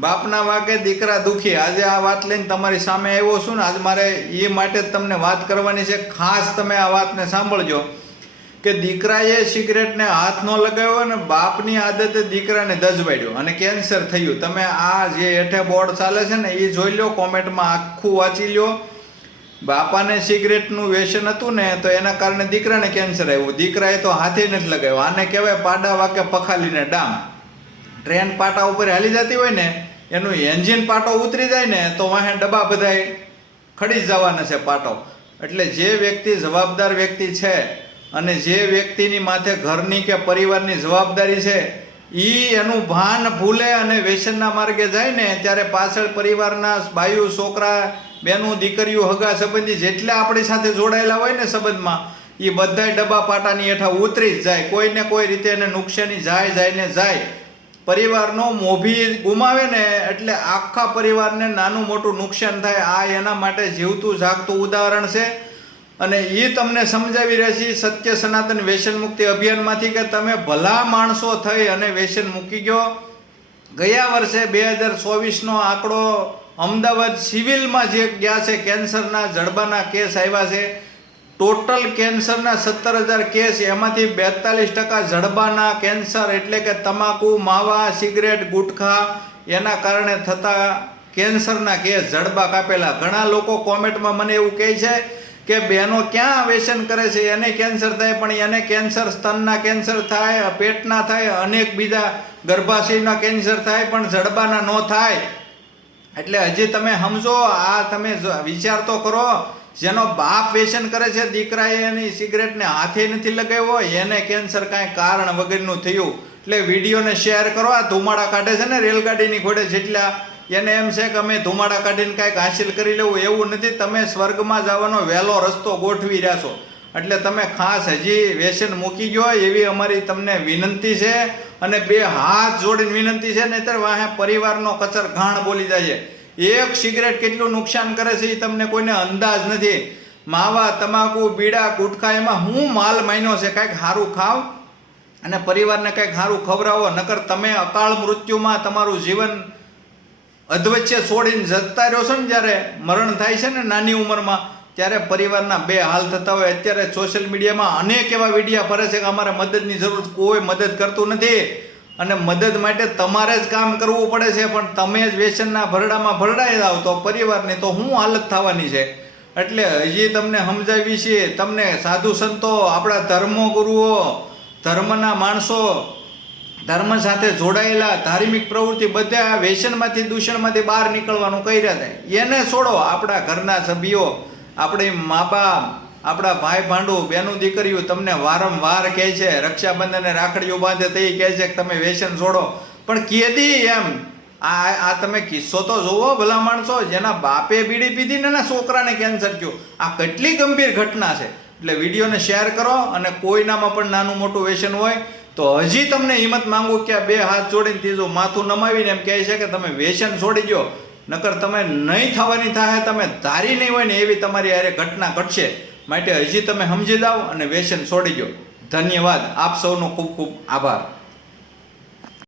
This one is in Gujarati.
બાપના વાગે દીકરા દુખી. આજે આ વાત લઈને તમારી સામે આવ્યો છું ને, આજ મારે એ માટે તમને વાત કરવાની છે. ખાસ તમે આ વાતને સાંભળજો કે દીકરાએ સિગરેટને હાથ ન લગાવ્યો અને બાપની આદતે દીકરાને દજવાડ્યો અને કેન્સર થયું. તમે આ જે હેઠે બોર્ડ ચાલે છે ને, એ જોઈ લો, કોમેન્ટમાં આખું વાંચી લો. બાપાને સિગરેટનું વ્યસન હતું ને, તો એના કારણે દીકરાને કેન્સર આવ્યું. દીકરાએ તો હાથે નથી લગાવ્યો. આને કહેવાય પાડા વાકે પખાલીને ડામ. ટ્રેન પાટા ઉપર હાલી જતી હોય ને, એનું એન્જિન પાટો ઉતરી જાય ને, તો વાહે ડબ્બા બધાય ખડી જવાના છે પાટો. એટલે જે વ્યક્તિ જવાબદાર વ્યક્તિ છે અને જે વ્યક્તિની માથે ઘરની કે પરિવારની જવાબદારી છે એ એનું ભાન ભૂલે અને વ્યસનના માર્ગે જાય ને, ત્યારે પાછળ પરિવારના બાયુ, છોકરા, બેનું, દીકરીઓ, હગા સંબંધી જેટલા આપણી સાથે જોડાયેલા હોય ને સંબંધમાં એ બધાય ડબ્બા પાટાની હેઠા ઉતરી જ જાય. કોઈને કોઈ રીતે એને નુકસાની જાય જાય ને જાય. પરિવારનો મોભી ગુમાવે ને એટલે આખા પરિવારને નાનું મોટું નુકસાન થાય. આ એના માટે જીવતું જાગતું ઉદાહરણ છે. અને એ તમને સમજાવી રહ્યા છે સત્ય સનાતન વ્યસન મુક્તિ અભિયાનમાંથી કે તમે ભલા માણસો થઈ અને વ્યસન મૂકી ગયો. ગયા વર્ષે બે હજાર ચોવીસનો આંકડો અમદાવાદ સિવિલમાં જે ગયા છે, કેન્સરના જડબાના કેસ આવ્યા છે. ટોટલ કેન્સરના સત્તર હજાર કેસ એમાંથી બેતાલીસ ટકા જડબાના કેન્સર એટલે કે તમાકુ, માવા, સિગરેટ, ગુટખા, એના કારણે થતા કેન્સરના કેસ જડબા કાપેલા. ઘણા લોકો કોમેન્ટમાં મને એવું કહે છે કે બહેનો ક્યાં વ્યસન કરે છે? એને કેન્સર થાય, પણ એને કેન્સર સ્તનના કેન્સર થાય, પેટના થાય, અનેક બીજા ગર્ભાશયના કેન્સર થાય, પણ જડબાના ન થાય. એટલે હજી તમે સમજો, આ તમે વિચાર તો કરો જેનો બાપ વ્યસન કરે છે, દીકરાએ એની સિગરેટને હાથે નથી લગાવ્યો, એને કેન્સર કાંઈ કારણ વગરનું થયું. એટલે વિડીયોને શેર કરવા ધુમાડા કાઢે છે ને રેલગાડીની ઘોડે જેટલા. એને એમ છે કે અમે ધુમાડા કાઢીને કાંઈક હાસિલ કરી લેવું, એવું નથી. તમે સ્વર્ગમાં જવાનો વહેલો રસ્તો ગોઠવી રહ્યા છો એટલે તમે ખાસ હજી વ્યસન મૂકી ગયો, એવી અમારી તમને વિનંતી છે. અને બે હાથ જોડીને વિનંતી છે, નહીતર વાહે પરિવારનો કચર ઘાણ બોલી જાય છે. એક સિગરેટ કેટલું નુકસાન કરે છે એ તમને કોઈને અંદાજ નથી. માવા, તમાકુ, બીડા, ગુટખા, એમાં હું માલ માન્યો છે, કાંઈક સારું ખાવ અને પરિવારને કંઈક સારું ખવડાવો, નકર તમે અકાળ મૃત્યુમાં તમારું જીવન અધવચ્ચે છોડીને જતા રહ્યો છો ને જ્યારે મરણ થાય છે ને નાની ઉંમરમાં, ત્યારે પરિવારના બે હાલ થતા હોય. અત્યારે સોશિયલ મીડિયામાં અનેક એવા વિડીયા ફરે છે કે અમારે મદદની જરૂર કોઈ મદદ કરતું નથી. અને મદદ માટે તમારે જ કામ કરવું પડે છે, પણ તમે જ વ્યસનના ભરડામાં ભરડાઈ જાઓ તો પરિવારની તો શું હાલત થવાની છે. એટલે હજી તમને સમજાવી છે તમને સાધુ સંતો, આપણા ધર્મો ગુરુઓ, ધર્મના માણસો, ધર્મ સાથે જોડાયેલા ધાર્મિક પ્રવૃત્તિ બધા વ્યસનમાંથી દૂષણમાંથી બહાર નીકળવાનું કહી રહ્યા હતા એને છોડો આપણા ઘરના સભ્યો, આપણે મા બાપ આપણા ભાઈ ભાંડુ, બેનું દીકરીઓ તમને વારંવાર કહે છે રક્ષાબંધન રાખડીઓ બાંધે તે કહે છે કે તમે વ્યસન છોડો. પણ કેદી એમ, આ આ તમે કિસ્સો તો જોવો ભલા માણસો, જેના બાપે બીડી પીધી ને છોકરાને કેન્સર થયું. આ કેટલી ગંભીર ઘટના છે. એટલે વિડીયોને શેર કરો અને કોઈનામાં પણ નાનું મોટું વ્યસન હોય, તો હજી તમને હિંમત માંગુ કે બે હાથ જોડીને ત્રીજું માથું નમાવીને એમ કહે છે કે તમે વ્યસન છોડી દો નકર તમે નહીં થવાની થાય, તમે ધારી નહીં હોય ને એવી તમારી અરે ઘટના ઘટશે. માટે હજી તમે સમજી જાઓ અને વ્યસન છોડી દો ધન્યવાદ. આપ સૌનો ખૂબ ખૂબ આભાર.